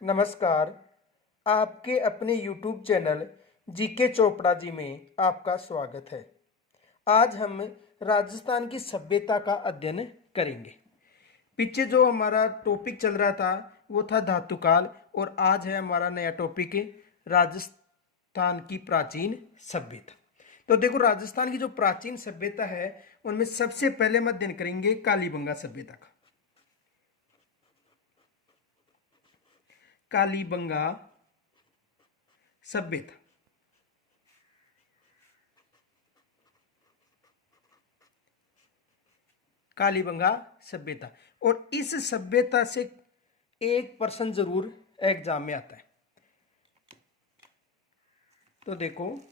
नमस्कार। आपके अपने YouTube channel GK Chopra ji में आपका स्वागत है। आज हम राजस्थान की सभ्यता का अध्ययन करेंगे। पीछे जो हमारा टॉपिक चल रहा था वो था धातुकाल, और आज है हमारा नया टॉपिक राजस्थान की प्राचीन सभ्यता। तो देखो, राजस्थान की जो प्राचीन सभ्यता है उनमें सबसे पहले हम अध्ययन करेंगे कालीबंगा सभ्यता का। कालीबंगा सभ्यता। कालीबंगा सभ्यता, और इस सभ्यता से एक पर्सन जरूर एग्जाम में आता है। तो देखो,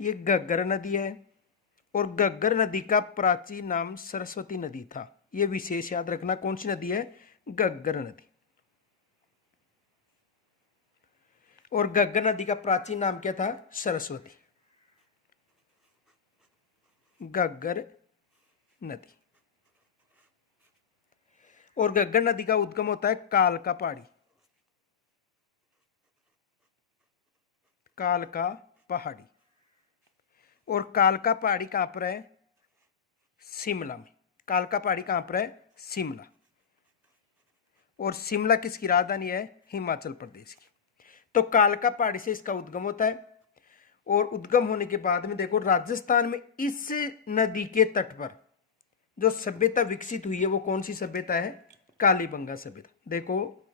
ये घग्गर नदी है, और घग्गर नदी का प्राचीन नाम सरस्वती नदी था। ये विशेष याद रखना, कौन सी नदी है? घग्गर नदी। और घग्गर नदी का प्राचीन नाम क्या था? सरस्वती। घग्गर नदी। और घग्गर नदी का उद्गम होता है कालका पहाड़ी। कालका पहाड़ी। और कालका पहाड़ी कहां पर है? शिमला में। कालका पहाड़ी कहां पर है? शिमला। और शिमला किसकी राजधानी है? हिमाचल प्रदेश की। तो कालका पहाड़ी से इसका उद्गम होता है, और उद्गम होने के बाद में देखो, राजस्थान में इस नदी के तट पर जो सभ्यता विकसित हुई है वो कौन सी सभ्यता है? कालीबंगा सभ्यता। देखो,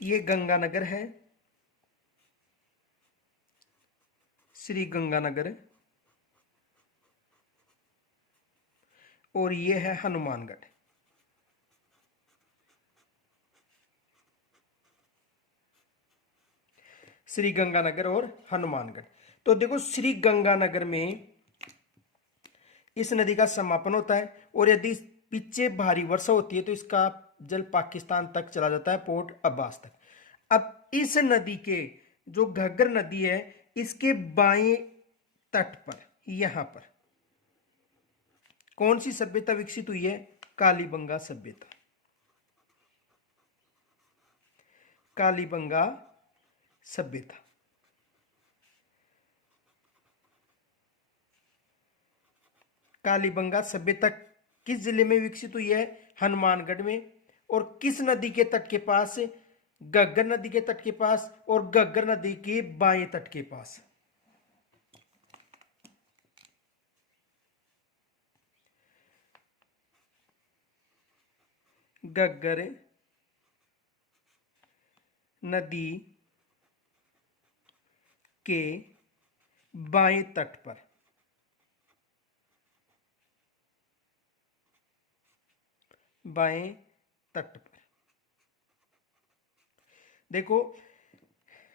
ये गंगानगर है, श्री गंगानगर। और ये है हनुमानगढ़। श्री गंगानगर और हनुमानगढ़। तो देखो, श्री गंगानगर में इस नदी का समापन होता है, और यदि पीछे भारी वर्षा होती है तो इसका जल पाकिस्तान तक चला जाता है, पोर्ट अब्बास तक। अब इस नदी के जो घग्गर नदी है, इसके बाएं तट पर यहां पर कौन सी सभ्यता विकसित हुई है? कालीबंगा सभ्यता। कालीबंगा सभ्यता। कालीबंगा सभ्यता किस जिले में विकसित हुई है? हनुमानगढ़ में। और किस नदी के तट के पास? घग्गर नदी के तट के पास, और घग्गर नदी के बाएं तट के पास। घग्गर नदी के बाएं तट पर। बाएं तट पर देखो,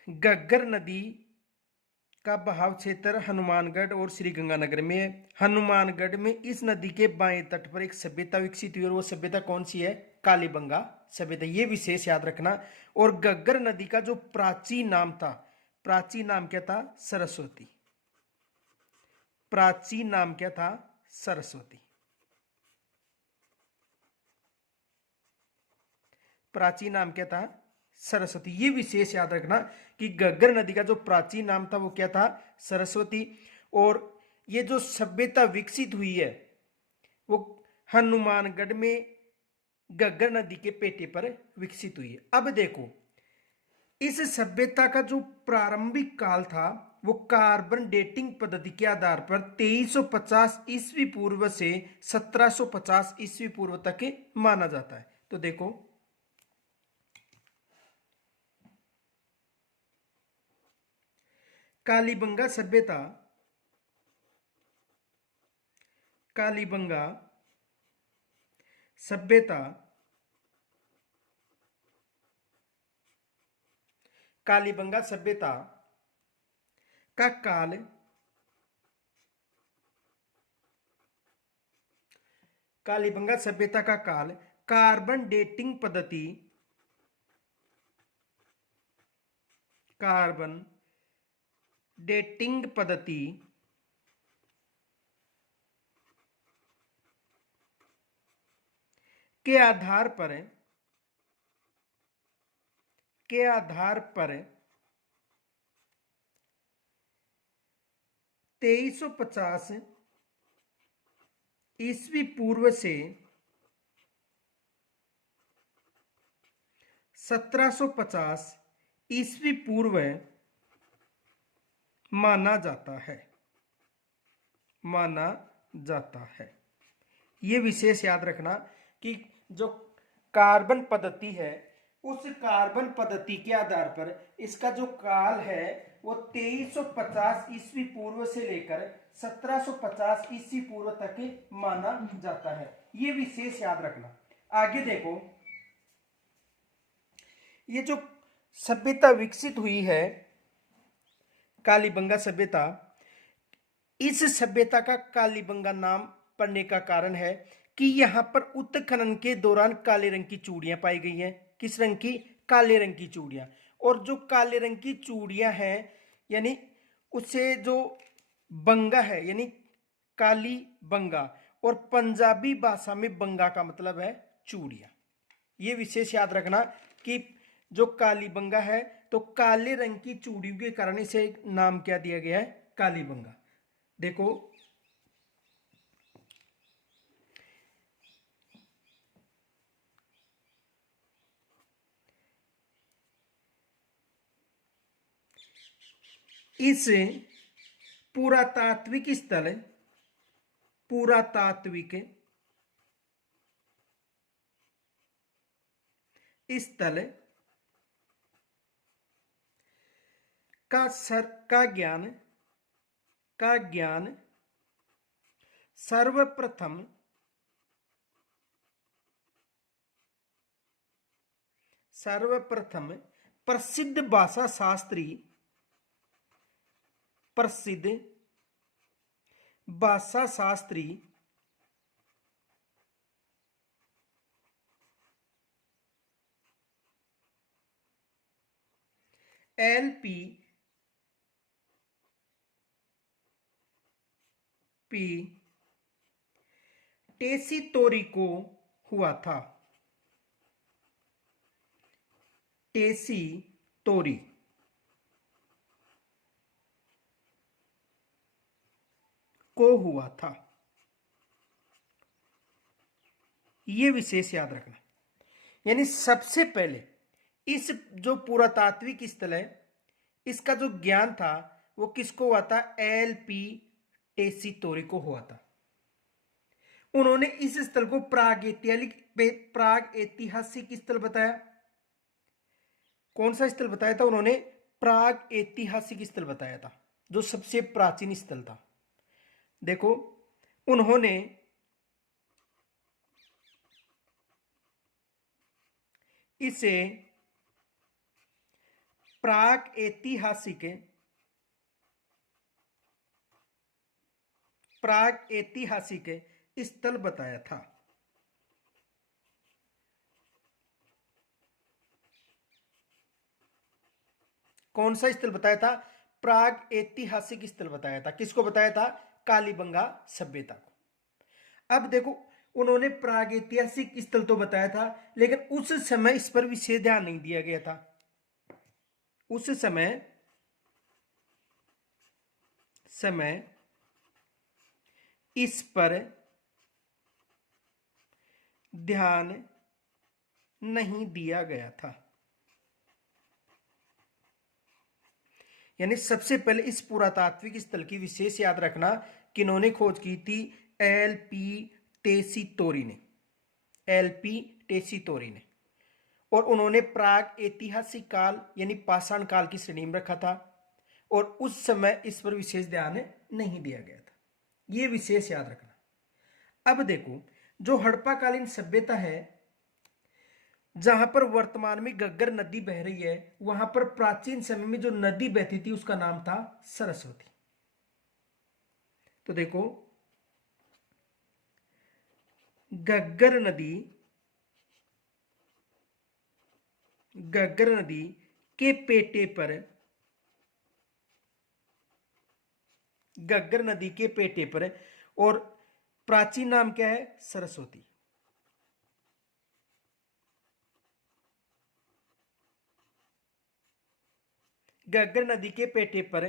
घग्गर नदी का बहाव क्षेत्र हनुमानगढ़ और श्रीगंगानगर में है। हनुमानगढ़ में इस नदी के बाएं तट पर एक सभ्यता विकसित हुई, और वो सभ्यता कौन सी है? कालीबंगा सभ्यता। ये विशेष याद रखना। और घग्गर नदी का जो प्राचीन नाम था, प्राचीन नाम क्या था? सरस्वती। प्राचीन नाम क्या था? सरस्वती। प्राचीन नाम क्या था? सरस्वती। ये विशेष याद रखना कि घग्गर नदी का जो प्राचीन नाम था वो क्या था? सरस्वती। और ये जो सभ्यता विकसित हुई है वो हनुमानगढ़ में घग्गर नदी के पेटे पर विकसित हुई है। अब देखो, इस सभ्यता का जो प्रारंभिक काल था वो कार्बन डेटिंग पद्धति के आधार पर 2350 ईस्वी पूर्व से 1750 ईस्वी पूर्व तक माना जाता है। तो देखो, कालीबंगा सभ्यता। कालीबंगा सभ्यता कालीबंगा सभ्यता का काल कालीबंगा सभ्यता का काल कार्बन डेटिंग पद्धति के आधार पर 2350 ईस्वी पूर्व से 1750 ईस्वी पूर्व माना जाता है। ये विशेष याद रखना कि जो कार्बन पद्धति है उस कार्बन पद्धति के आधार पर इसका जो काल है वो 2350 ईस्वी पूर्व से लेकर 1750 ईस्वी पूर्व तक माना जाता है। ये विशेष याद रखना। आगे देखो, ये जो सभ्यता विकसित हुई है कालीबंगा सभ्यता, इस सभ्यता का कालीबंगा नाम पड़ने का कारण है कि यहां पर उत्खनन के दौरान काले रंग की चूड़ियां पाई गई हैं। किस रंग की? काले रंग की चूड़ियां। और जो काले रंग की चूड़ियां हैं यानी उसे जो बंगा है यानी काली बंगा, और पंजाबी भाषा में बंगा का मतलब है चूड़ियां। ये विशेष याद रखना कि जो कालीबंगा है तो काले रंग की चूड़ियों के कारण इसे नाम क्या दिया गया है? कालीबंगा। देखो, इस पुरातात्विक स्थल का ज्ञान सर्वप्रथम प्रसिद्ध भाषा शास्त्री LP टेसीतोरी को हुआ था। टेसीतोरी को हुआ था। ये विशेष याद रखना। यानी सबसे पहले इस जो पुरातात्विक स्थल है इसका जो ज्ञान था वो किसको हुआ था? LP टेसीतोरी को हुआ था। उन्होंने इस स्थल को प्राग ऐतिहासिक स्थल बताया। कौन सा स्थल बताया था? उन्होंने प्राग ऐतिहासिक स्थल बताया था, जो सबसे प्राचीन स्थल था। देखो, उन्होंने इसे प्राग ऐतिहासिक स्थल बताया था। कौन सा स्थल बताया था? प्राग ऐतिहासिक स्थल बताया था। किसको बताया था? कालीबंगा सभ्यता को। अब देखो, उन्होंने प्राग ऐतिहासिक स्थल तो बताया था, लेकिन उस समय इस पर विशेष ध्यान नहीं दिया गया था। उस समय इस पर ध्यान नहीं दिया गया था। यानी सबसे पहले इस पुरातात्विक स्थल की विशेष याद रखना, किन्होंने खोज की थी? LP टेसीतोरी ने। और उन्होंने प्राग ऐतिहासिक काल यानी पाषाण काल की श्रेणी में रखा था, और उस समय इस पर विशेष ध्यान नहीं दिया गया था। ये विशेष याद रखना। अब देखो, जो हड़प्पाकालीन सभ्यता है जहां पर वर्तमान में घग्गर नदी बह रही है, वहां पर प्राचीन समय में जो नदी बहती थी उसका नाम था सरस्वती। तो देखो, घग्गर नदी, घग्गर नदी के पेटे पर, घग्गर नदी के पेटे पर, और प्राचीन नाम क्या है? सरस्वती। घग्गर नदी के पेटे पर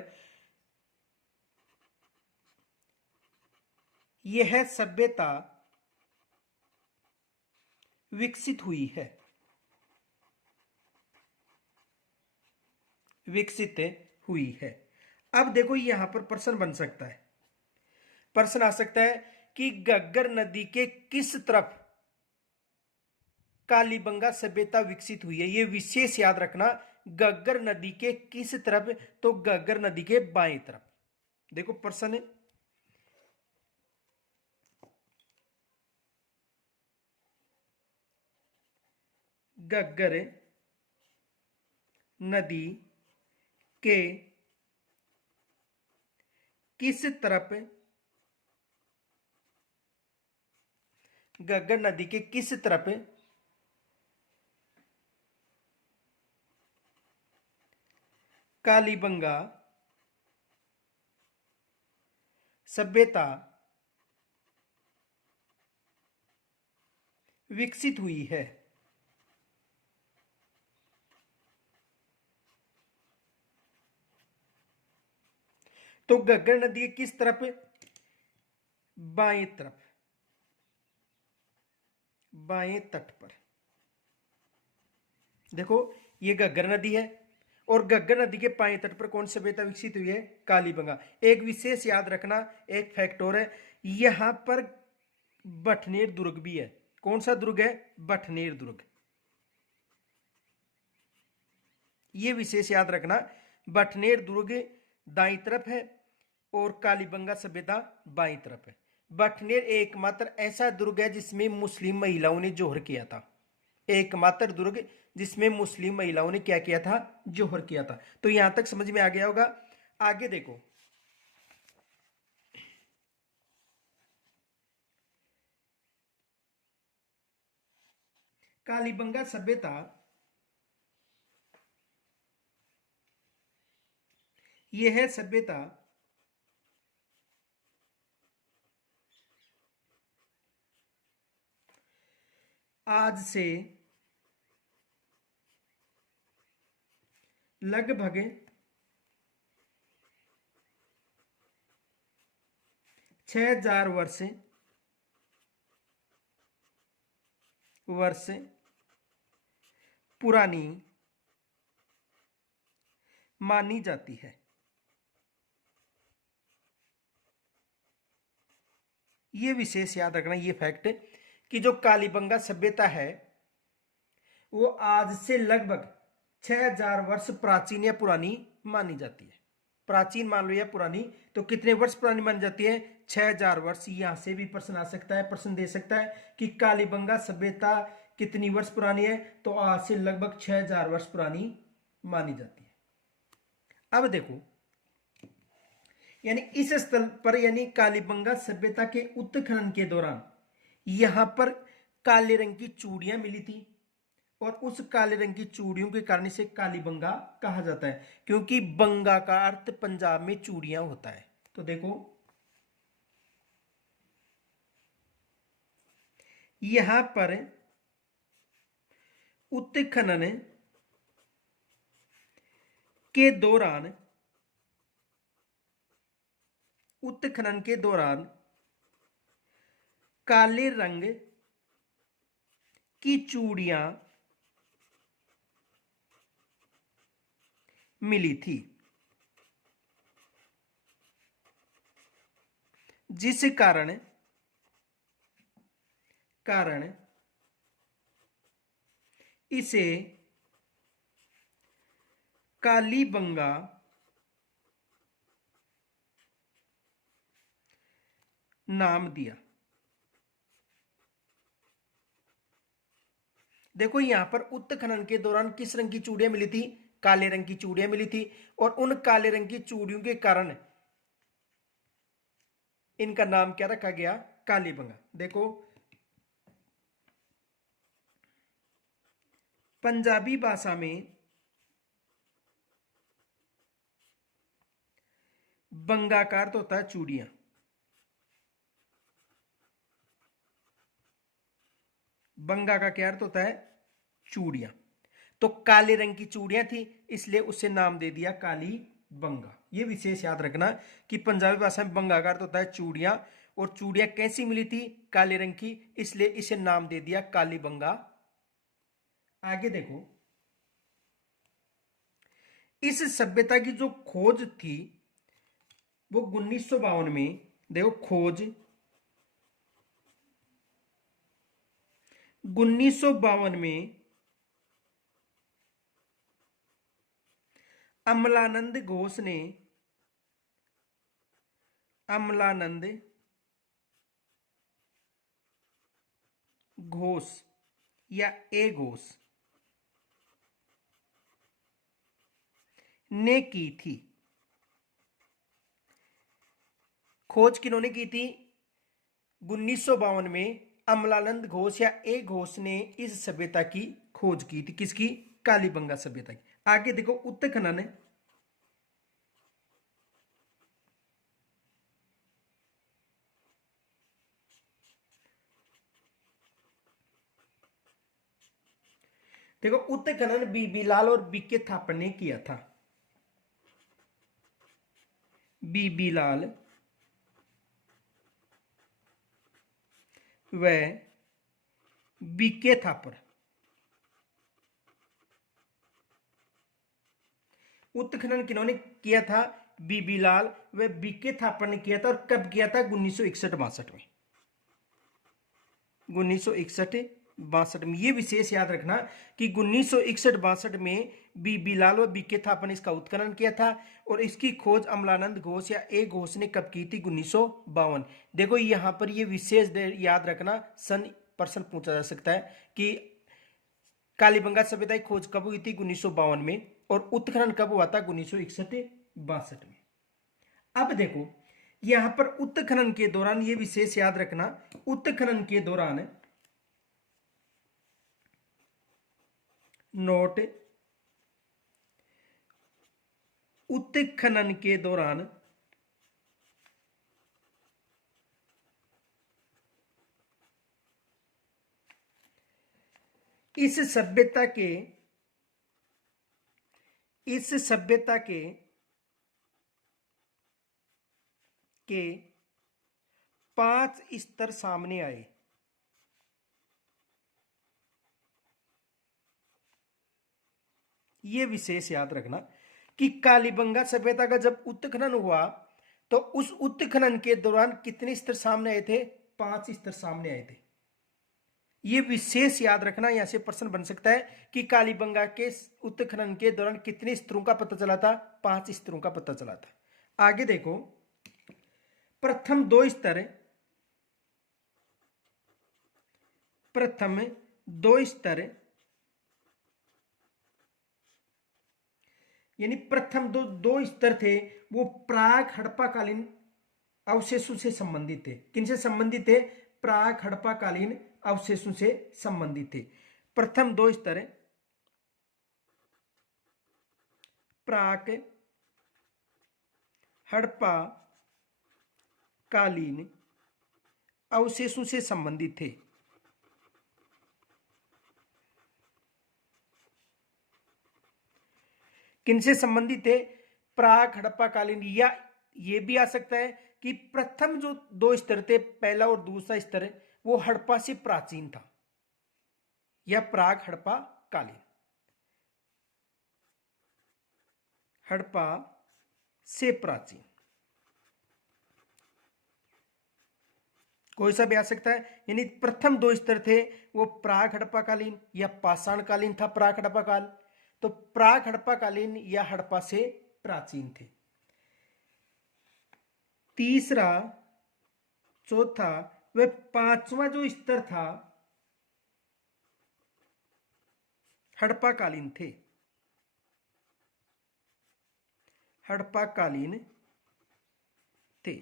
यह सभ्यता विकसित हुई है, विकसित हुई है। अब देखो यहां पर प्रश्न बन सकता है, प्रश्न आ सकता है कि घग्गर नदी के किस तरफ कालीबंगा सभ्यता विकसित हुई है। यह विशेष याद रखना, घग्गर नदी के किस तरफ? तो घग्गर नदी के बाएं तरफ। देखो प्रश्न, घग्गर नदी के किस तरफ, घग्गर नदी के किस तरफ कालीबंगा सभ्यता विकसित हुई है। तो घग्गर नदी के किस तरफ? बाएं तरफ, बाएं तट पर। देखो ये घग्गर नदी है, और घग्गर नदी के बाएं तट पर कौन सी सभ्यता विकसित हुई है? कालीबंगा। एक विशेष याद रखना, एक फैक्ट और है, यहां पर बठनेर दुर्ग भी है। कौन सा दुर्ग है? बठनेर दुर्ग। ये विशेष याद रखना, बठनेर दुर्ग दाईं तरफ है और कालीबंगा सभ्यता बाईं तरफ है। बठनेर एकमात्र ऐसा दुर्ग है जिसमें मुस्लिम महिलाओं ने जोहर किया था, एकमात्र दुर्ग जिसमें मुस्लिम महिलाओं ने क्या किया था? जोहर किया था। तो यहां तक समझ में आ गया होगा। आगे देखो, कालीबंगा सभ्यता यह सभ्यता आज से लगभग 6000 वर्ष पुरानी मानी जाती है। यह विशेष याद रखना, यह फैक्ट, कि जो कालीबंगा सभ्यता है वो आज से लगभग 6000 वर्ष प्राचीन या पुरानी मानी जाती है। प्राचीन मान लो या पुरानी, तो कितने वर्ष पुरानी मानी जाती है? 6000 वर्ष। यहां से भी प्रश्न आ सकता है, प्रश्न दे सकता है कि कालीबंगा सभ्यता कितनी वर्ष पुरानी है? तो आज से लगभग 6000 वर्ष पुरानी मानी जाती है। अब देखो, यानी इस स्थल पर, यानी कालीबंगा सभ्यता के उत्खनन के दौरान यहां पर काले रंग की चूड़ियां मिली थी, और उस काले रंग की चूड़ियों के कारण इसे कालीबंगा कहा जाता है, क्योंकि बंगा का अर्थ पंजाब में चूड़ियां होता है। तो देखो यहां पर उत्खनन के दौरान, उत्खनन के दौरान काले रंग की चूड़ियां मिली थी, जिस कारण इसे कालीबंगा नाम दिया। देखो यहां पर उत्खनन के दौरान किस रंग की चूड़ियां मिली थी? काले रंग की चूड़ियां मिली थी, और उन काले रंग की चूड़ियों के कारण इनका नाम क्या रखा गया? कालीबंगा। देखो पंजाबी भाषा में बंगा का अर्थ होता है चूड़ियां। बंगा का क्या अर्थ होता है? चूड़ियां। तो काले रंग की चूड़ियां थी, इसलिए उसे नाम दे दिया काली बंगा। ये विशेष याद रखना कि पंजाबी भाषा में बंगा का अर्थ होता है चूड़ियां, और चूड़ियां कैसी मिली थी? काले रंग की, इसलिए इसे नाम दे दिया काली बंगा। आगे देखो, इस सभ्यता की जो खोज थी वो 1952 में, देखो खोज 1952 में अमलानंद घोष ने, अमलानंद घोष या ए घोष ने की थी। खोज किन्होंने की थी? 1952 में अमलानंद घोष या ए घोष ने इस सभ्यता की खोज की थी। किसकी? कालीबंगा सभ्यता की। आगे देखो उत्खनन, देखो उत्खनन बीबी लाल और बीके थापर ने किया था। बीबी लाल व बीके थापर उत्खनन किन्होंने किया था? बीबी लाल व बीके थापर ने किया था। और कब किया था? 1961-62 में। 1961-62 में। ये विशेष याद रखना कि 1961-62 में बीबी लाल व बीके थापर ने इसका उत्खनन किया था, और इसकी खोज अमलानंद घोष या ए घोष ने कब की थी? 1952। देखो यहां पर ये विशेष याद रखना, सन प्रश्न पूछा जा सकता है कि कालीबंगा सभ्यता की खोज कब हुई थी? 1952 में। और उत्खनन कब हुआ था? 1961-62 में। अब देखो यहां पर उत्खनन के दौरान, ये विशेष याद रखना, उत्खनन के दौरान नोट, उत्खनन के दौरान इस सभ्यता के, इस सभ्यता के 5 स्तर सामने आए। ये विशेष याद रखना कि कालीबंगा सभ्यता का जब उत्खनन हुआ तो उस उत्खनन के दौरान कितने स्तर सामने आए थे? 5 स्तर सामने आए थे। ये विशेष याद रखना, यहां से प्रश्न बन सकता है कि कालीबंगा के उत्खनन के दौरान कितने स्तरों का पता चला था? 5 स्तरों का पता चला था। आगे देखो, प्रथम 2 स्तर, प्रथम 2 स्तर यानी प्रथम दो स्तर थे वो प्राग हड़प्पाकालीन अवशेषों से संबंधित थे। किनसे संबंधित थे? प्राग हड़प्पाकालीन अवशेषों से संबंधित थे। प्रथम 2 स्तर प्राक हड़प्पा कालीन अवशेषों से संबंधित थे। किनसे संबंधित थे? प्राक हड़प्पा कालीन। या ये भी आ सकता है कि प्रथम जो 2 स्तर थे, पहला और दूसरा स्तर, वो हड़प्पा से प्राचीन था, या प्राग हड़प्पा कालीन, हड़प्पा से प्राचीन, कोई सा भी आ सकता है। यानी प्रथम 2 स्तर थे वो प्राग हड़प्पा कालीन या पाषाण कालीन था, प्राग हड़प्पा काल। तो प्राग हड़प्पा कालीन या हड़प्पा से प्राचीन थे। तीसरा, चौथा व 5वां जो स्तर था हड़प्पाकालीन थे, हड़प्पाकालीन थे।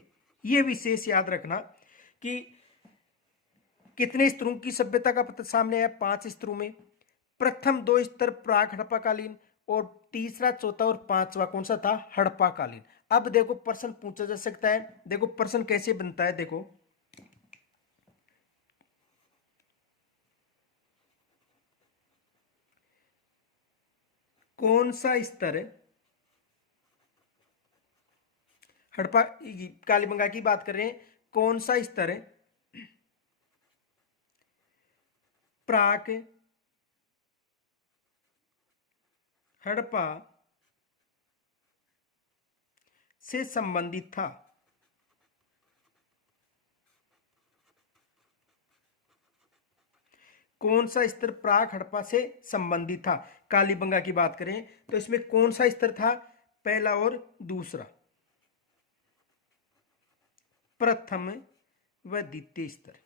ये विशेष याद रखना कि कितने स्तरों की सभ्यता का पता सामने आया, 5 स्तरों में। प्रथम 2 स्तर प्राक हड़प्पाकालीन और तीसरा, चौथा और पांचवा कौन सा था, हड़प्पाकालीन। अब देखो प्रश्न पूछा जा सकता है, देखो प्रश्न कैसे बनता है, देखो कौन सा स्तर हड़प्पा कालीबंगा की बात कर रहे हैं, कौन सा स्तर प्राक हड़प्पा से संबंधित था। कौन सा स्तर प्राक हड़प्पा से संबंधित था, कालीबंगा की बात करें तो इसमें कौन सा स्तर था, पहला और दूसरा, प्रथम व द्वितीय स्तर।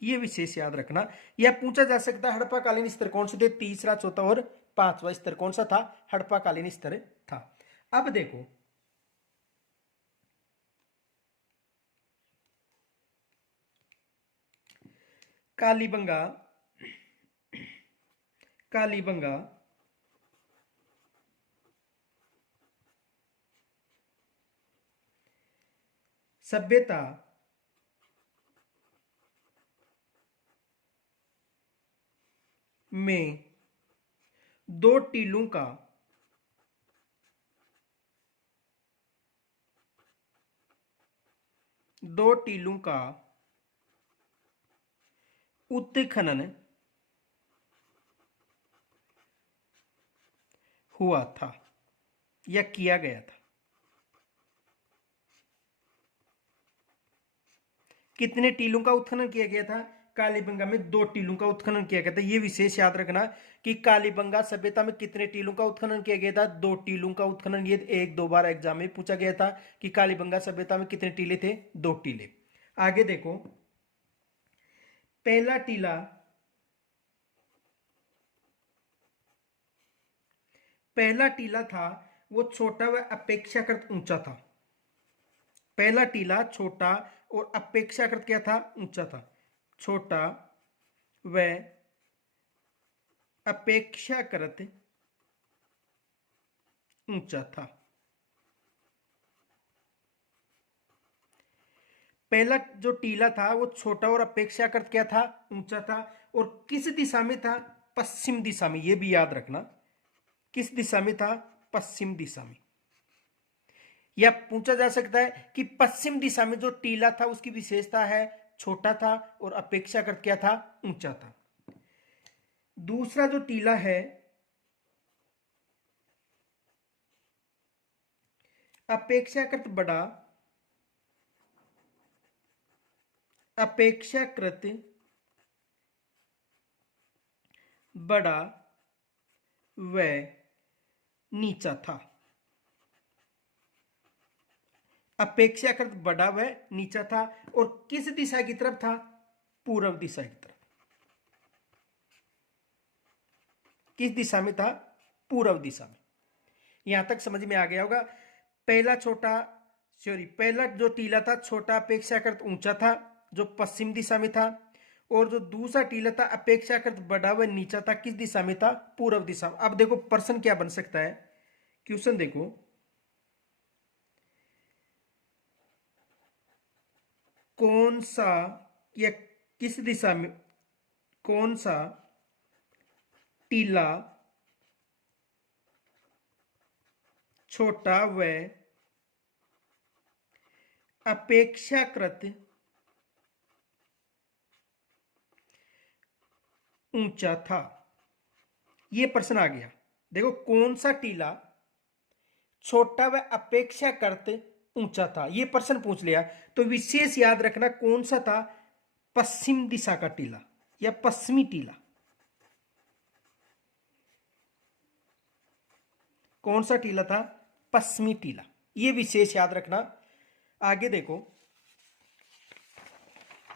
यह विशेष याद रखना। यह पूछा जा सकता है हड़प्पाकालीन स्तर कौन से थे, तीसरा, चौथा और पांचवा स्तर कौन सा था, हड़प्पाकालीन स्तर था। अब देखो कालीबंगा, कालीबंगा सभ्यता में दो टीलों का उत्खनन हुआ था या किया गया था। कितने टीलों का उत्खनन किया गया था, कालीबंगा में 2 टीलों का उत्खनन किया गया था। यह विशेष याद रखना कि कालीबंगा सभ्यता में कितने टीलों का उत्खनन किया गया था, 2 टीलों का उत्खनन। ये 1-2 बार एग्जाम में पूछा गया था कि कालीबंगा सभ्यता में कितने टीले थे, 2 टीले। आगे देखो पहला टीला, पहला टीला था वो छोटा व अपेक्षाकृत ऊंचा था। पहला टीला छोटा और अपेक्षाकृत क्या था, ऊंचा था। छोटा व अपेक्षाकृत ऊंचा था। पहला जो टीला था वो छोटा और अपेक्षाकृत क्या था, ऊंचा था। और किस दिशा में था, पश्चिम दिशा में। यह भी याद रखना किस दिशा में था, पश्चिम दिशा में। या पूछा जा सकता है कि पश्चिम दिशा में जो टीला था उसकी विशेषता है छोटा था और अपेक्षाकृत क्या था, ऊंचा था। दूसरा जो टीला है अपेक्षाकृत बड़ा, अपेक्षाकृत बड़ा व नीचा था। अपेक्षाकृत बड़ा व नीचा था और किस दिशा की तरफ था, पूर्व दिशा की तरफ। किस दिशा में था, पूर्व दिशा में। यहां तक समझ में आ गया होगा। पहला जो टीला था छोटा अपेक्षाकृत ऊंचा था जो पश्चिम दिशा में था, और जो दूसरा टीला था अपेक्षाकृत बड़ा व नीचा था, किस दिशा में था, पूर्व दिशा में। अब देखो प्रश्न क्या बन सकता है, क्वेश्चन देखो कौन सा या किस दिशा में कौन सा टीला छोटा व अपेक्षाकृत ऊंचा था। यह प्रश्न आ गया। देखो कौन सा टीला छोटा व अपेक्षाकृत ऊंचा था, यह प्रश्न पूछ लिया। तो विशेष याद रखना कौन सा था, पश्चिम दिशा का टीला या पश्चिमी टीला। कौन सा टीला था, पश्चिमी टीला। यह विशेष याद रखना। आगे देखो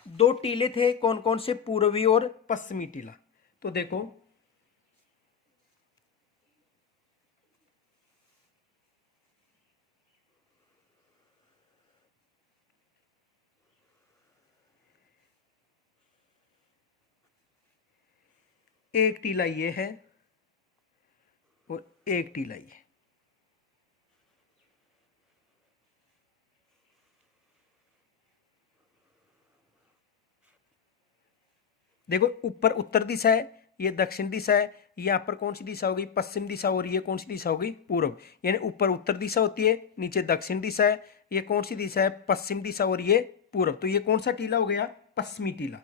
दो टीले थे, कौन कौन से? पूर्वी और पश्चिमी टीला। तो देखो एक टीला ये है और एक टीला ये। देखो ऊपर उत्तर दिशा है, ये दक्षिण दिशा है, यहाँ पर कौन सी दिशा होगी? पश्चिम दिशा, और ये कौन सी दिशा होगी? पूर्व। यानी ऊपर उत्तर दिशा होती है, नीचे दक्षिण दिशा है, ये कौन सी दिशा है? पश्चिम दिशा, और ये पूर्व। तो ये कौन सा टीला हो गया? पश्चिमी टीला।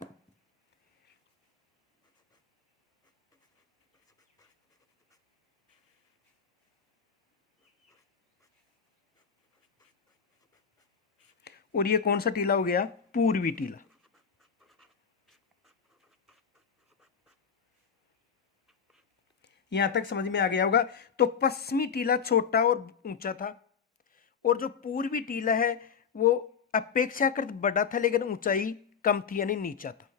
और ये कौन सा टीला हो गया? पूर्वी टीला। यहां तक समझ में आ गया होगा। तो पश्चिमी टीला छोटा और ऊंचा था, और जो पूर्वी टीला है वो अपेक्षाकृत बड़ा था लेकिन ऊंचाई कम थी, यानी नीचा था।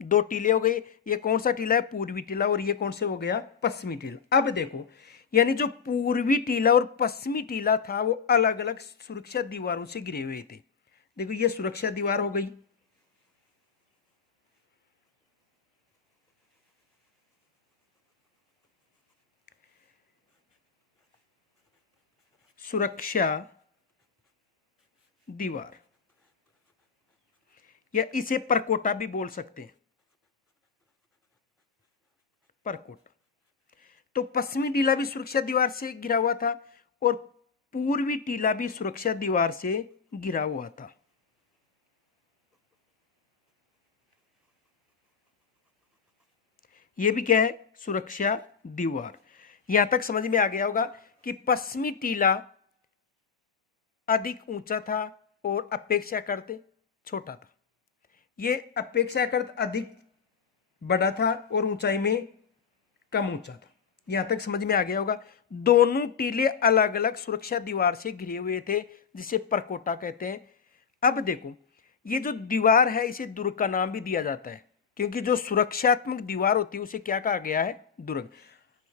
दो टीले हो गए। ये कौन सा टीला है? पूर्वी टीला। और ये कौन से हो गया? पश्चिमी टीला। अब देखो, यानी जो पूर्वी टीला और पश्चिमी टीला था वो अलग अलग सुरक्षा दीवारों से घिरे हुए थे। देखो ये सुरक्षा दीवार हो गई, सुरक्षा दीवार, या इसे परकोटा भी बोल सकते हैं, परकोटा। तो पश्चिमी टीला भी सुरक्षा दीवार से घिरा हुआ था और पूर्वी टीला भी सुरक्षा दीवार से घिरा हुआ था। यह भी क्या है? सुरक्षा दीवार। यहां तक समझ में आ गया होगा कि पश्चिमी टीला अधिक ऊंचा था और अपेक्षाकृत छोटा था। यह अपेक्षाकृत अधिक बड़ा था और ऊंचाई में कम ऊंचा था। यहां तक समझ में आ गया होगा। दोनों टीले अलग अलग सुरक्षा दीवार से घिरे हुए थे, जिसे परकोटा कहते हैं। अब देखो, ये जो दीवार है इसे दुर्ग का नाम भी दिया जाता है, क्योंकि जो सुरक्षात्मक दीवार होती है उसे क्या कहा गया है? दुर्ग।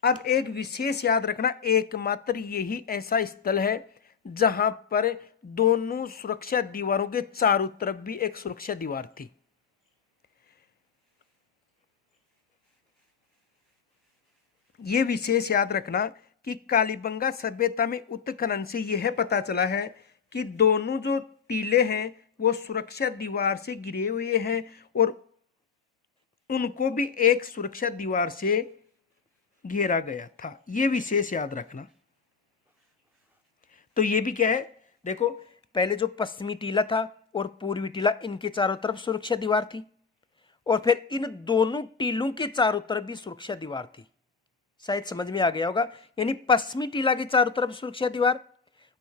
अब एक विशेष याद रखना, एकमात्र यही ऐसा स्थल है जहां पर दोनों सुरक्षा दीवारों के चारों तरफ भी एक सुरक्षा दीवार थी। यह विशेष याद रखना कि कालीबंगा सभ्यता में उत्खनन से यह पता चला है कि दोनों जो टीले हैं वो सुरक्षा दीवार से घिरे हुए हैं और उनको भी एक सुरक्षा दीवार से घेरा गया था। यह विशेष याद रखना। तो ये भी क्या है? देखो, पहले जो पश्चिमी टीला था और पूर्वी टीला, इनके चारों तरफ सुरक्षा दीवार थी, और फिर इन दोनों टीलों के चारों तरफ भी सुरक्षा दीवार थी। शायद समझ में आ गया होगा। यानी पश्चिमी टीला के चारों तरफ सुरक्षा दीवार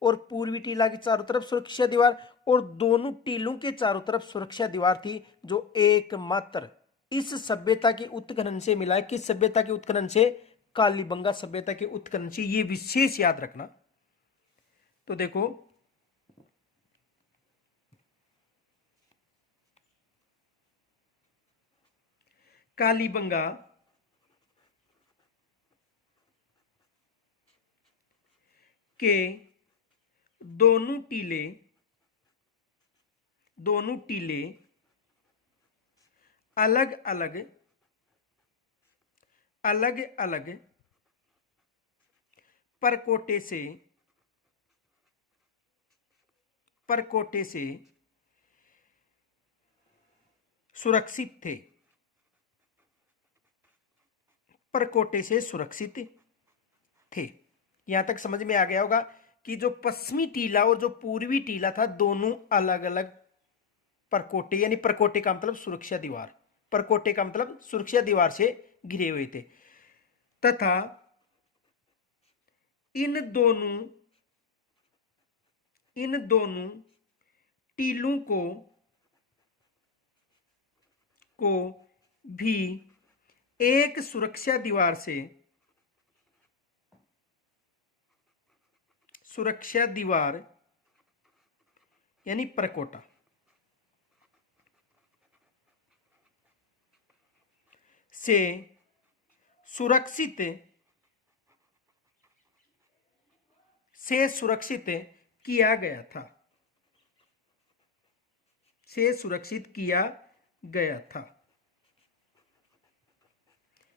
और पूर्वी टीला के चारों तरफ सुरक्षा दीवार, और दोनों टीलों के चारों तरफ सुरक्षा दीवार थी, जो एकमात्र इस सभ्यता के उत्खनन से मिला है। किस सभ्यता के उत्खनन से? कालीबंगा सभ्यता के उत्खनन से। यह विशेष याद रखना। तो देखो, कालीबंगा के दोनों टीले अलग अलग परकोटे से सुरक्षित थे। परकोटे से सुरक्षित थे। यहां तक समझ में आ गया होगा कि जो पश्चिमी टीला और जो पूर्वी टीला था, दोनों अलग अलग परकोटे, यानी परकोटे का मतलब सुरक्षा दीवार, परकोटे का मतलब सुरक्षा दीवार से घिरे हुए थे, तथा इन दोनों टीलों को भी एक सुरक्षा दीवार यानी परकोटा, से सुरक्षित किया गया था, से सुरक्षित किया गया था।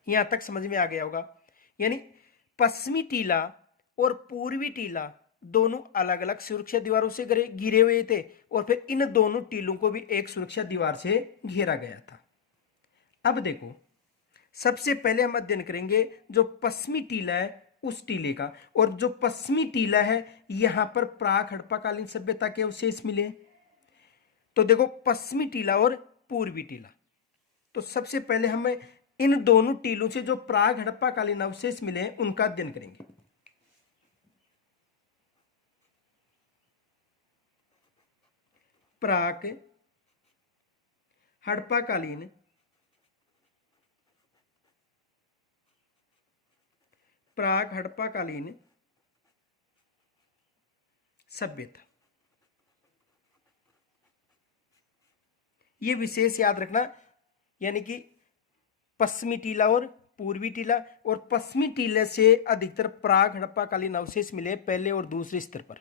यहां तक समझ में आ गया होगा। यानी पश्चिमी टीला और पूर्वी टीला दोनों अलग अलग सुरक्षा दीवारों से घिरे हुए थे और फिर इन दोनों टीलों को भी एक सुरक्षा दीवार से घेरा गया था। अब देखो, सबसे पहले हम अध्ययन करेंगे जो पश्चिमी टीला है उस टीले का। और जो पश्चिमी टीला है यहां पर प्राक हड़प्पाकालीन सभ्यता के अवशेष मिले। तो देखो, पश्चिमी टीला और पूर्वी टीला, तो सबसे पहले हम इन दोनों टीलों से जो प्राक हड़प्पाकालीन अवशेष मिले हैं उनका अध्ययन करेंगे। प्राक हड़प्पाकालीन सभ्यता, ये विशेष याद रखना। यानी कि पश्चिमी टीला और पूर्वी टीला, और पश्चिमी टीले से अधिकतर प्राक हड़प्पाकालीन अवशेष मिले पहले और दूसरे स्तर पर।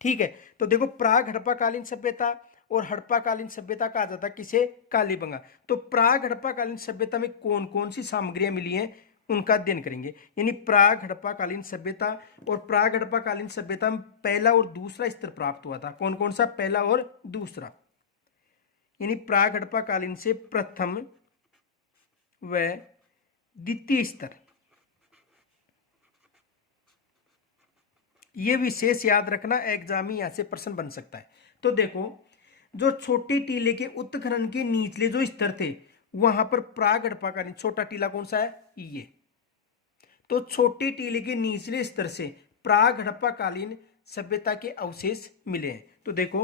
ठीक है, तो देखो, प्राक हड़प्पाकालीन सभ्यता और हड़प्पाकालीन सभ्यता कहा जाता किसे? कालीबंगा। तो प्राक हड़प्पाकालीन सभ्यता में कौन कौन सी सामग्रियां मिली हैं उनका अध्ययन करेंगे। यानी प्राक हड़प्पाकालीन सभ्यता, और प्राक हड़प्पाकालीन सभ्यता में पहला और दूसरा स्तर प्राप्त हुआ था। कौन कौन सा? पहला और दूसरा। यानी प्राक हड़प्पाकालीन से प्रथम व द्वितीय स्तर, ये विशेष याद रखना, एग्जाम में यहां से प्रश्न बन सकता है। तो देखो, जो छोटे टीले के उत्खनन के निचले जो स्तर थे वहां पर प्राक हड़प्पाकालीन, छोटा टीला कौन सा है? ये। तो छोटे टीले के निचले स्तर से प्राक हड़प्पाकालीन सभ्यता के अवशेष मिले हैं। तो देखो,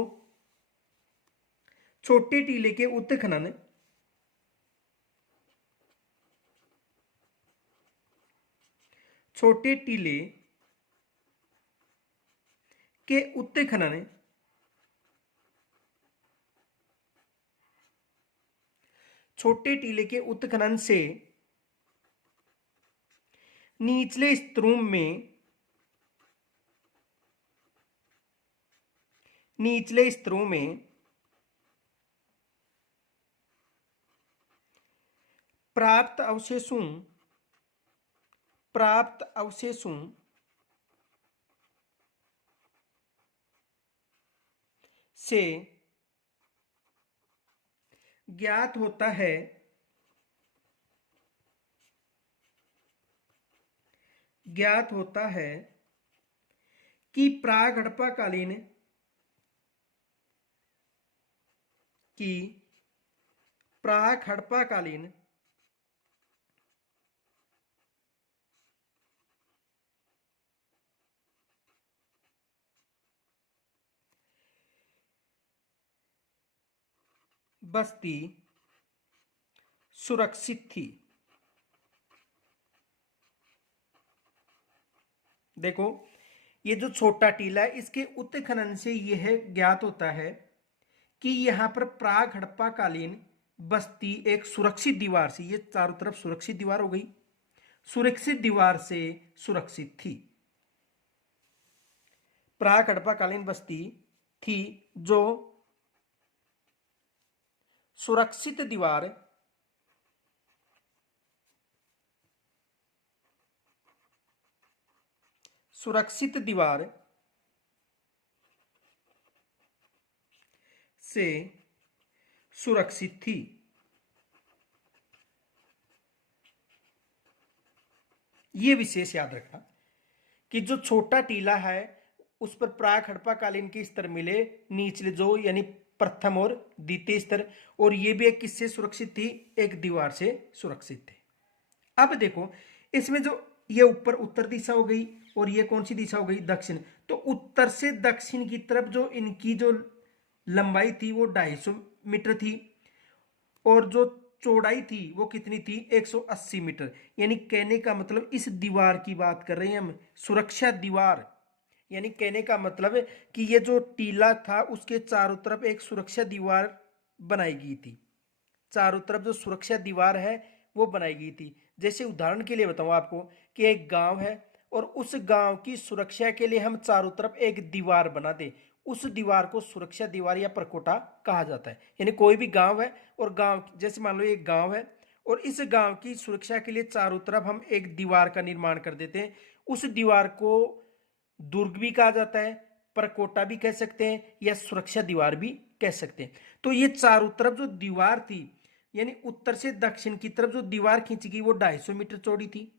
छोटे टीले के उत्खनन छोटे टीले के उत्खनन छोटे टीले के उत्खनन से निचले स्तरों में प्राप्त अवशेषों से ज्ञात होता है कि प्राक हड़प्पाकालीन बस्ती सुरक्षित थी। देखो, ये जो छोटा टीला है इसके उत्खनन से यह ज्ञात होता है कि यहां पर प्राक हड़प्पाकालीन बस्ती एक सुरक्षित दीवार से, ये चारों तरफ सुरक्षित दीवार हो गई, सुरक्षित दीवार से सुरक्षित थी। प्राक हड़प्पाकालीन बस्ती थी जो सुरक्षित दीवार से सुरक्षित थी। यह विशेष याद रखना कि जो छोटा टीला है उस पर प्राक हड़प्पाकालीन के स्तर मिले निचले, जो यानी प्रथम और द्वितीय स्तर, और ये भी एक किससे सुरक्षित थी? एक दीवार से सुरक्षित थे। अब देखो, इसमें जो ये ऊपर उत्तर दिशा हो गई और ये कौन सी दिशा हो गई? दक्षिण। तो उत्तर से दक्षिण की तरफ जो इनकी जो लंबाई थी वो 250 मीटर थी, और जो चौड़ाई थी वो कितनी थी? 180 मीटर। यानी कहने का मतलब इस दीवार की बात कर रहे हैं हम, सुरक्षा दीवार। यानी कहने का मतलब है कि ये जो टीला था उसके चारों तरफ एक सुरक्षा दीवार बनाई गई थी। चारों तरफ जो सुरक्षा दीवार है वो बनाई गई थी। जैसे उदाहरण के लिए बताऊं आपको कि एक गांव है और उस गांव की सुरक्षा के लिए हम चारों तरफ एक दीवार बना दें, उस दीवार को सुरक्षा दीवार या परकोटा कहा जाता है। यानी कोई भी गांव है और गांव, जैसे मान लो एक गांव है और इस गांव की सुरक्षा के लिए चारों तरफ हम एक दीवार का निर्माण कर देते हैं, उस दीवार को दुर्ग भी कहा जाता है, परकोटा भी कह सकते हैं या सुरक्षा दीवार भी कह सकते हैं। तो ये चारों तरफ जो दीवार थी, यानी उत्तर से दक्षिण की तरफ जो दीवार खींची गई वो 250 मीटर चौड़ी थी,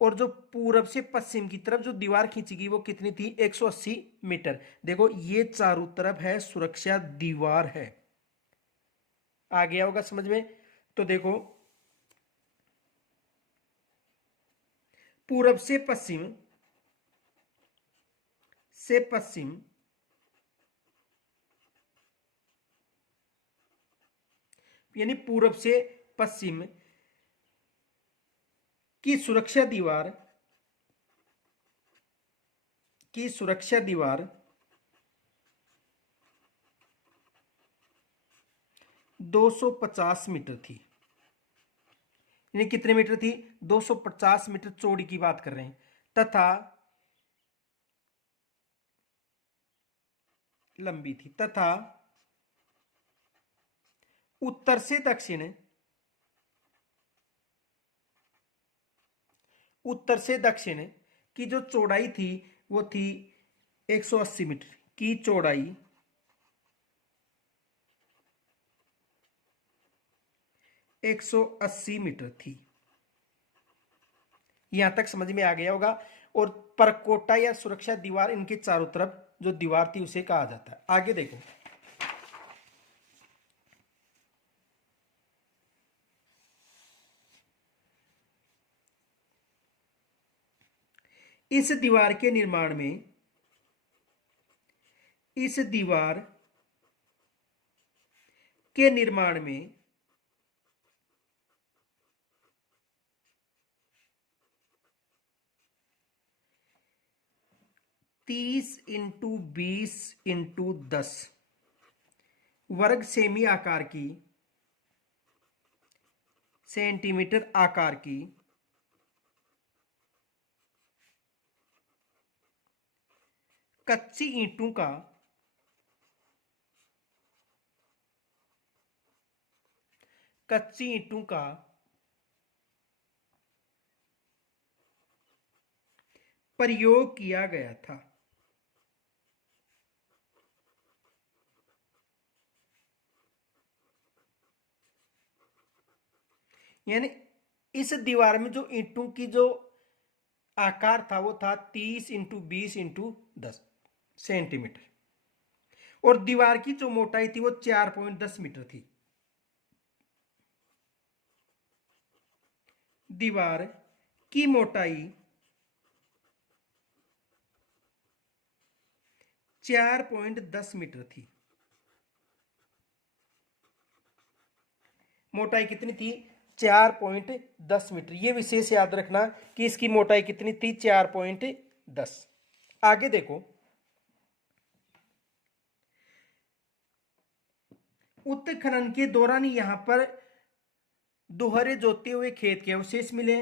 और जो पूरब से पश्चिम की तरफ जो दीवार खींची गई वो कितनी थी, 180 मीटर। देखो ये चारों तरफ है सुरक्षा दीवार है। आ गया होगा समझ में। तो देखो पूरब से पश्चिम यानी पूरब से पश्चिम की सुरक्षा दीवार 250 मीटर थी। यानी कितने मीटर थी, 250 मीटर चौड़ी की बात कर रहे हैं। तथा लंबी थी, तथा उत्तर से दक्षिण की जो चौड़ाई थी वो थी 180 मीटर की चौड़ाई 180 मीटर थी। यहां तक समझ में आ गया होगा। और परकोटा या सुरक्षा दीवार, इनके चारों तरफ जो दीवार थी उसे कहा जाता है। आगे देखो, इस दीवार के निर्माण में 30x20x10 वर्ग सेंटीमीटर आकार की कच्ची ईंटों का प्रयोग किया गया था। यानी इस दीवार में जो ईंटों की जो आकार था वो था 30x20x10 सेंटीमीटर, और दीवार की जो मोटाई थी वो 4.10 मीटर थी। दीवार की मोटाई 4.10 मीटर थी। मोटाई कितनी थी, 4.10 मीटर। ये विशेष याद रखना कि इसकी मोटाई कितनी थी, 4.10। आगे देखो, उत्खनन के दौरान यहां पर दोहरे जोते हुए खेत के अवशेष मिले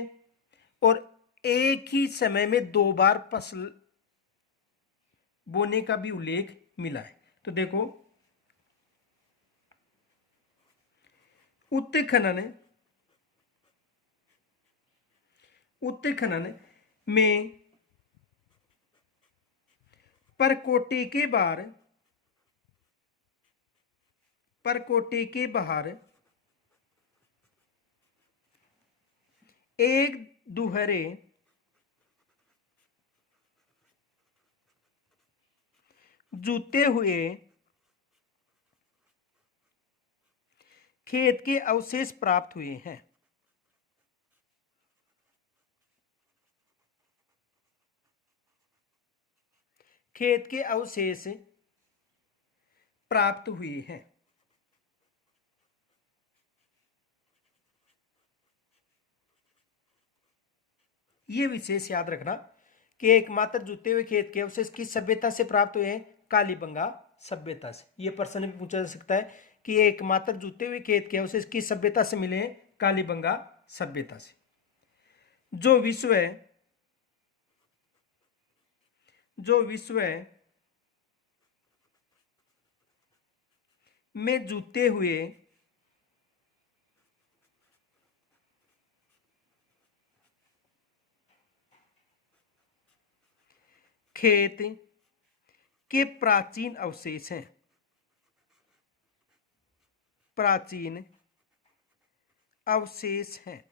और एक ही समय में 2 बार फसल बोने का भी उल्लेख मिला है। तो देखो, उत्खनन में परकोटे के बाहर एक दोहरे जूते हुए खेत के अवशेष प्राप्त हुए हैं। खेत के अवशेष प्राप्त हुए हैं। ये विशेष याद रखना कि एकमात्र जूते हुए खेत के अवशेष किस सभ्यता से प्राप्त हुए हैं, कालीबंगा सभ्यता से। यह प्रश्न भी पूछा जा सकता है कि एकमात्र जूते हुए खेत के अवशेष किस सभ्यता से मिले हैं, कालीबंगा सभ्यता से। जो विश्व में जूते हुए खेत के प्राचीन अवशेष हैं। प्राचीन अवशेष हैं।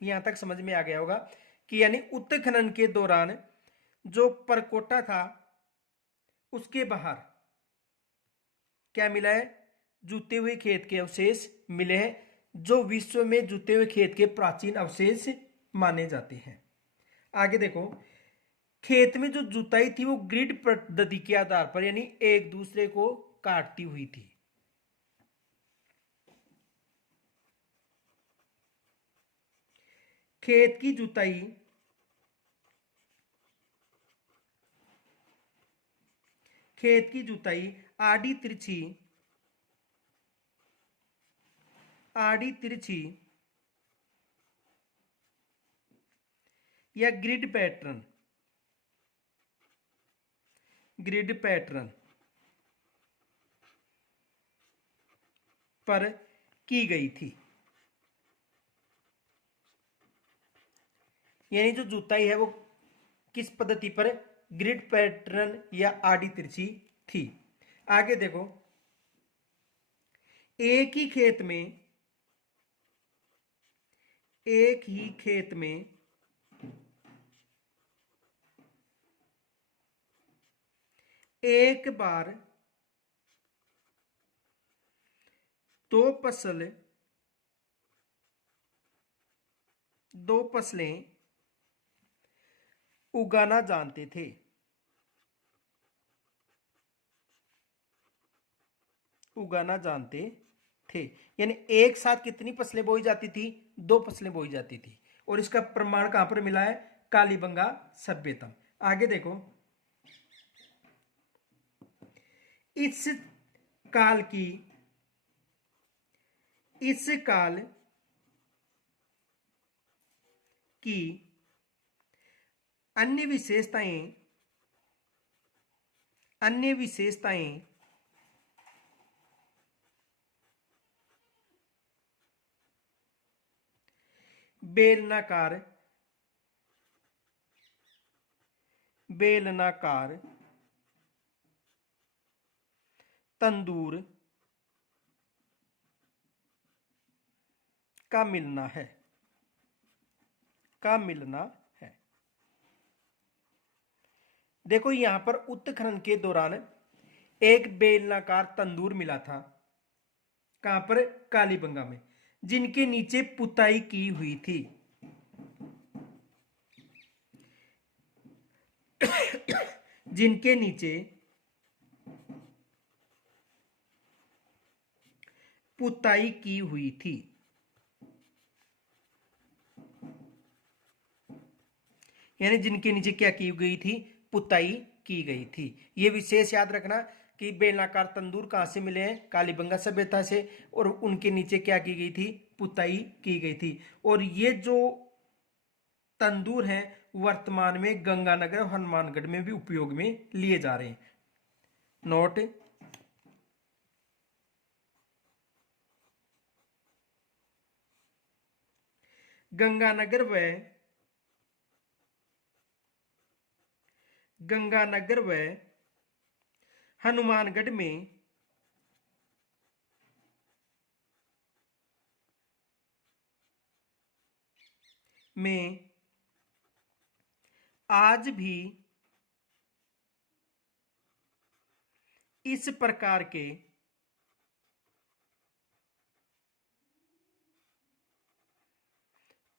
यहां तक समझ में आ गया होगा कि यानी उत्खनन के दौरान जो परकोटा था उसके बाहर क्या मिला है? जूते हुए खेत के अवशेष मिले हैं, जो विश्व में जूते हुए खेत के प्राचीन अवशेष माने जाते हैं। आगे देखो, खेत में जो जुताई थी वो ग्रिड पद्धति के आधार पर यानी एक दूसरे को काटती हुई थी। खेत की जुताई आड़ी तिरछी या ग्रिड पैटर्न पर की गई थी। यानी जो जुताई है वो किस पद्धति पर? ग्रिड पैटर्न या आड़ी तिरछी थी। आगे देखो, एक ही खेत में एक बार दो फसलें उगाना जानते थे। यानी एक साथ कितनी फसलें बोई जाती थी? 2 फसलें बोई जाती थी। और इसका प्रमाण कहां पर मिला है? कालीबंगा सभ्यता। आगे देखो, इस काल की अन्य विशेषताएं बेलनाकार तंदूर का मिलना है। देखो, यहां पर उत्खनन के दौरान एक बेलनाकार तंदूर मिला था। कहां पर? कालीबंगा में, जिनके नीचे पुताई की हुई थी। जिनके नीचे पुताई की हुई थी। यानी जिनके नीचे क्या की गई थी? पुताई की गई थी। यह विशेष याद रखना कि बेलनाकार तंदूर कहां से मिले हैं? कालीबंगा सभ्यता से। और उनके नीचे क्या की गई थी? पुताई की गई थी। और ये जो तंदूर हैं वर्तमान में गंगानगर और हनुमानगढ़ में भी उपयोग में लिए जा रहे हैं। नोट, गंगानगर व हनुमानगढ़ में आज भी इस प्रकार के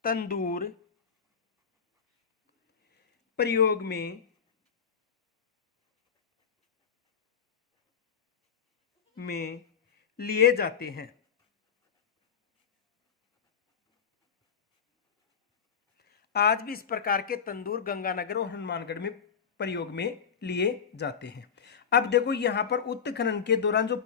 तंदूर प्रयोग में लिए जाते हैं। आज भी इस प्रकार के तंदूर गंगानगर और हनुमानगढ़ में प्रयोग में लिए जाते हैं। अब देखो, यहां पर उत्खनन के दौरान जो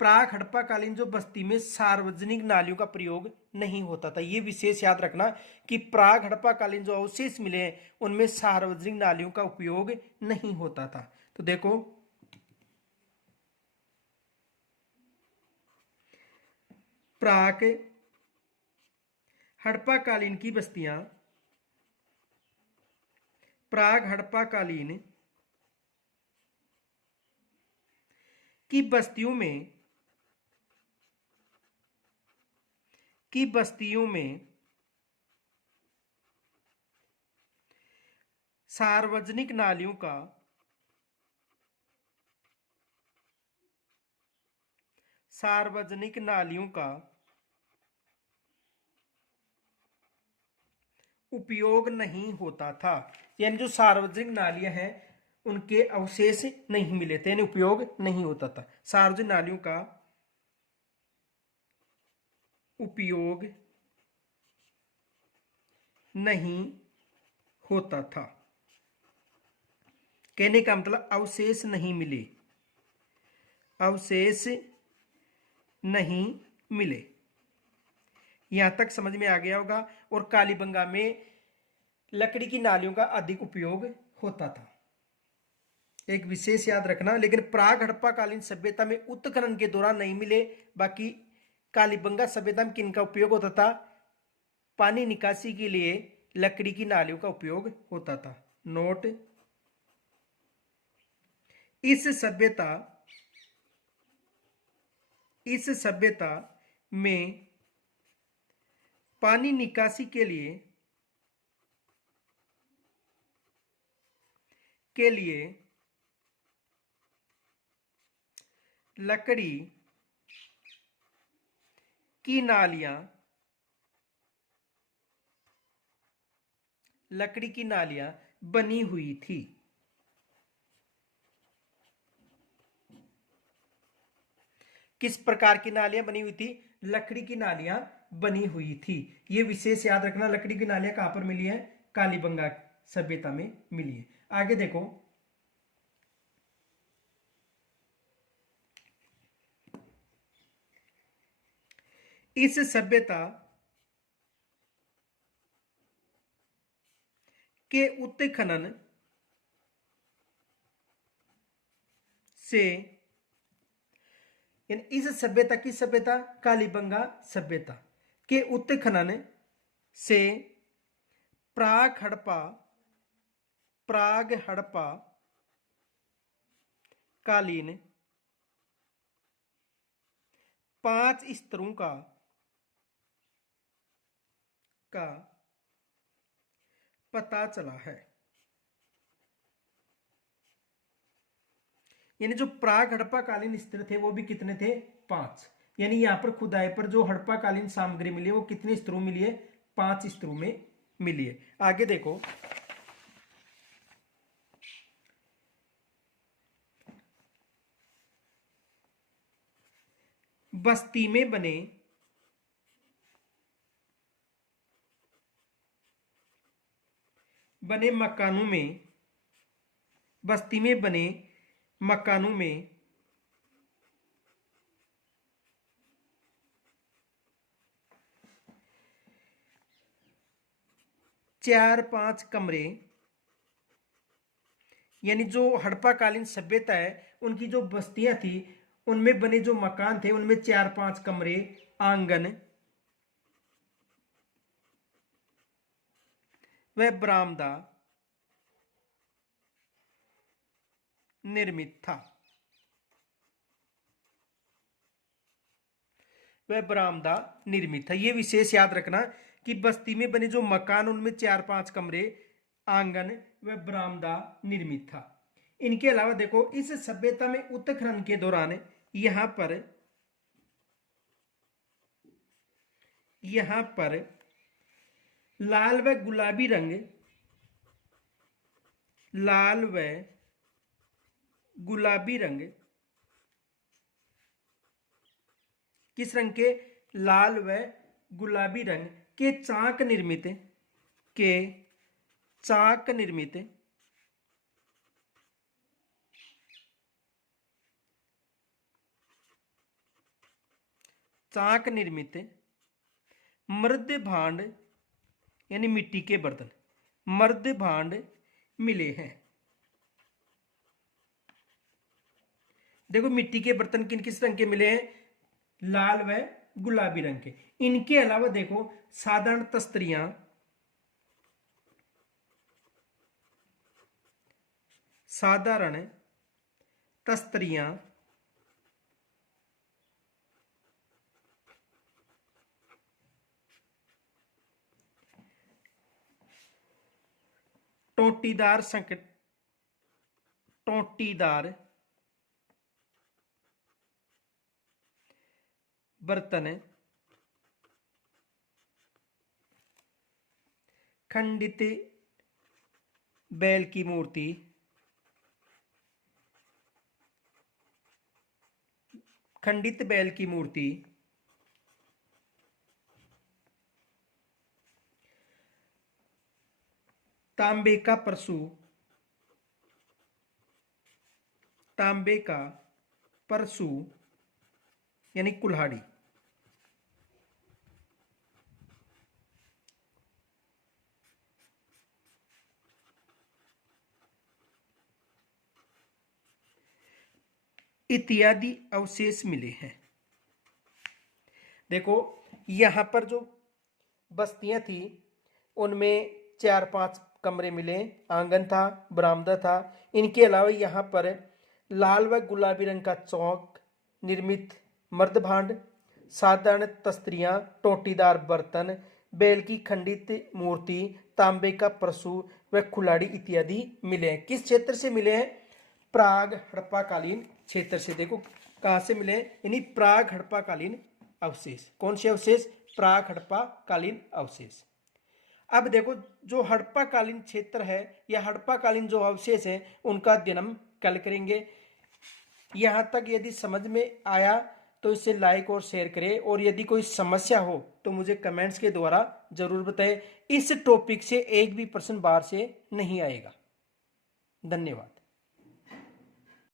प्राक हड़प्पाकालीन जो बस्ती में सार्वजनिक नालियों का प्रयोग नहीं होता था। ये विशेष याद रखना कि प्राक हड़प्पाकालीन जो अवशेष मिले हैं उनमें सार्वजनिक नालियों का उपयोग नहीं होता था। तो देखो, प्राक हड़प्पाकालीन की बस्तियां, प्राक हड़प्पाकालीन की बस्तियों में सार्वजनिक नालियों का उपयोग नहीं होता था। यानी जो सार्वजनिक नालियां हैं उनके अवशेष नहीं मिले थे, यानी उपयोग नहीं होता था। सार्वजनिक नालियों का उपयोग नहीं होता था, कहने का मतलब अवशेष नहीं मिले, अवशेष नहीं मिले। यहां तक समझ में आ गया होगा। और कालीबंगा में लकड़ी की नालियों का अधिक उपयोग होता था, एक विशेष याद रखना। लेकिन प्राग हड़प्पाकालीन सभ्यता में उत्खनन के दौरान नहीं मिले। बाकी कालीबंगा सभ्यता में किन का उपयोग होता था? पानी निकासी के लिए लकड़ी की नालियों का उपयोग होता था। नोट, इस सभ्यता में पानी निकासी के लिए लकड़ी की नालियां बनी हुई थी। किस प्रकार की नालियां बनी हुई थी? लकड़ी की नालियां बनी हुई थी। यह विशेष याद रखना। लकड़ी की नालियां कहां पर मिली है? कालीबंगा सभ्यता में मिली है। आगे देखो, इस सभ्यता के उत्खनन से, इस सभ्यता की सभ्यता कालीबंगा सभ्यता के उत्खनन से प्राग हड़प्पा कालीन 5 स्तरों का पता चला है। यानी जो प्राग हड़प्पाकालीन स्तर थे वो भी कितने थे? 5। यानी यहां पर खुदाई पर जो हड़प्पाकालीन सामग्री मिली है वो कितने स्तरों मिली है? 5 स्तरों में मिली है। आगे देखो, बस्ती में बने मकानों में, बस्ती में बने मकानों में 4-5 कमरे, यानी जो हड़प्पाकालीन सभ्यता है उनकी जो बस्तियां थी उनमें बने जो मकान थे उनमें 4-5 कमरे, आंगन व बरामदा निर्मित था। वह बरामदा निर्मित था। यह विशेष याद रखना कि बस्ती में बने जो मकान उनमें 4-5 कमरे, आंगन व बरामदा निर्मित था। इनके अलावा देखो, इस सभ्यता में उत्खनन के दौरान यहां पर लाल व गुलाबी रंग, किस रंग के? लाल व गुलाबी रंग के चाक निर्मित चाक निर्मित मृद भांड यानी मिट्टी के बर्तन, मृद भांड मिले हैं। देखो मिट्टी के बर्तन किन किस रंग के मिले हैं, लाल व गुलाबी रंग के। इनके अलावा देखो साधारण तस्तरियां, साधारण तस्तरियां टोटीदार संकट, टोटीदार बर्तन, खंडित बैल की मूर्ति, खंडित बैल की मूर्ति, तांबे का परसू, तांबे का परसू यानी कुल्हाड़ी, इत्यादि अवशेष मिले हैं। देखो यहां पर जो बस्तियां थी उनमें 4-5 कमरे मिले, आंगन था, बरामदा था। इनके अलावा यहाँ पर लाल व गुलाबी रंग का चौक निर्मित मर्द भांड, साधारण तस्तरियां, टोटीदार बर्तन, बैल की खंडित मूर्ति, तांबे का परसू व कुल्हाड़ी इत्यादि मिले हैं। किस क्षेत्र से मिले हैं, प्राग हड़प्पाकालीन क्षेत्र से। देखो कहां से मिले, यानी प्राग हड़प्पाकालीन अवशेष। कौन से अवशेष, प्राग हड़प्पाकालीन अवशेष। अब देखो जो हड़प्पाकालीन क्षेत्र है या हड़प्पाकालीन जो अवशेष है उनका अध्ययन हम कल करेंगे। यहां तक यदि समझ में आया तो इसे लाइक और शेयर करें, और यदि कोई समस्या हो तो मुझे कमेंट्स के द्वारा जरूर बताएं। इस टॉपिक से एक भी प्रश्न बाहर से नहीं आएगा। धन्यवाद।